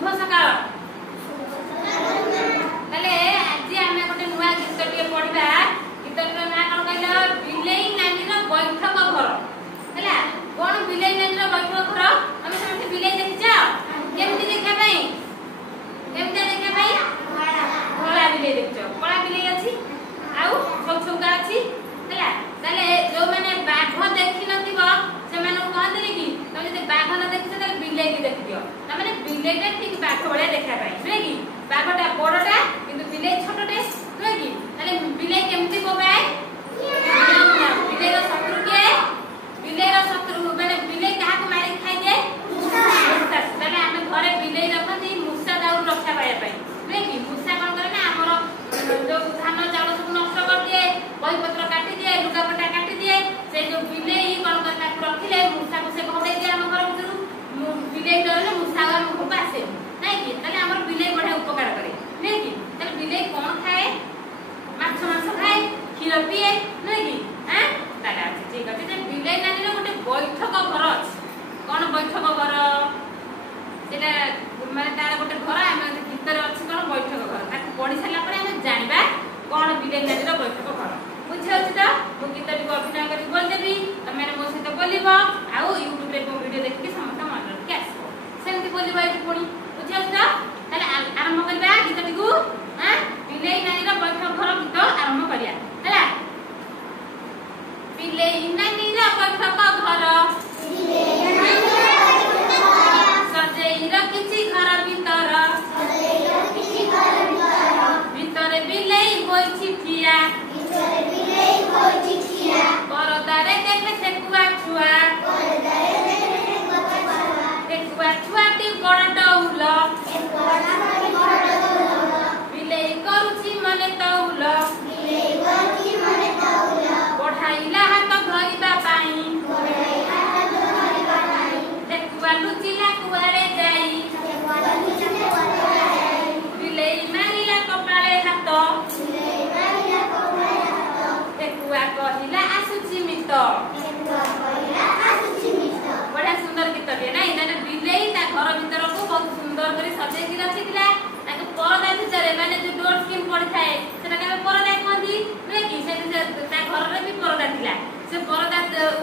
शुभ सकाळ ताले आज आमे गोटे नुआ गीत टिके पढिबा गीतटर ना कोन कहलो बिलेई नानीर बैठक घर हला कोन बिलेई नानीर बैठक घर हम समझे बिलेई देखिछा केमति देखा भाई केमति देखा भाई कोला बिलेई देखछो कोला बिलेई अछि आउ छौछौका अछि हला ताले जो माने बाघ देखि नथिबो से माने कहतले कि तमे जे बाघ न देखिछ ताले बिलेई के देखियो त माने बिलेईटा ठीक बाघ भले देखा भाई नै कि बाघटा बडटा किंतु बिलेई छोटटे नै कि ताले बिलेई केमति कोबाय बिलेई रो शत्रु के बिलेई रो शत्रु माने बिलेई काहा को मारि खाइ दे मूसा ताले हम घरे बिलेई रखती मूसा दाउ रक्षा पाए पई नै कि मूसा कोन करे ना हमर जो धान चावल सब नष्ट कर दिए बही पत्र काटी दिए लुगा पटा काटी दिए से जो बिलेई कोन करे ताकू रखिले मूसा को से घोड़े दिए हम घर भितरु बिलेई रहले मूसा हम को पासे नै कि ताले हमर बिलेई बढा उपकार करे नै कि ताले बिलेई कोन खाए माछ मांस खाए क्षीर पिए नै कि हां ताले अछि ठीक अछि जे बिलेई नानी रो गोटे बैठक घर अछि कोन बैठक घर सेटा माने तार गोटे घर हम भीतर अछि कोन बैठक घर ताकू पढि साला परे हम जानिबा कोन बिलेई नानी रो बैठक घर बुझे अछि त मु गीतटी को अभिनय करी बोल देबी तमे मो सहित बोलिबो आ YouTube रे को वीडियो देखि समस्त मन रखि आसबो सेमति बोलिबो एति पुणी बुझे अछि त ताले आरंभ करबा गीतटी को हां बिलेई नानी रो बैठक घर गीत आरंभ करिया हला बिलेई नानी रो बैठक घर सजेई रखिछि घर भीतर भीतर बिलेई होइछि ठिया परदारे देखे ठेकुआ छुआ ठेकुआ छुआटी बड़ डौल बिलेई करुछि मने तौल बढ़ाइला हाथ धरिबा पाई ठेकुआ लुचिला कुआरे जाई बिलेई मारिला कपाळे हाथ ठेकुआ कहिला आसुछि मित बड़ा सुंदर गीत दिए ना इना बिलेई ता घर भीतर को बहुत सुंदर करे सजाई के रखितला ताके परदा भीतर माने जो डोर स्किन पड़ी थाए सेटा के परदा कहंदी नै कि से ता घर रे भी परदा थिला से परदा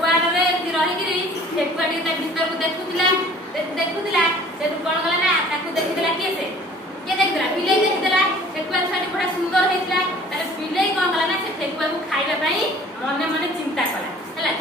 वाड रे रहि गिरी ठेकुआ टी ता भीतर को देखुतिला से कोन गला ना ताकू देखितला के देखितला बिलेई देखितला ठेकुआ छाटी बड़ा सुंदर हेतिला ताले बिलेई कोन गला ना से ठेकुआ को खाइबा पई मने मने चिंता कला हला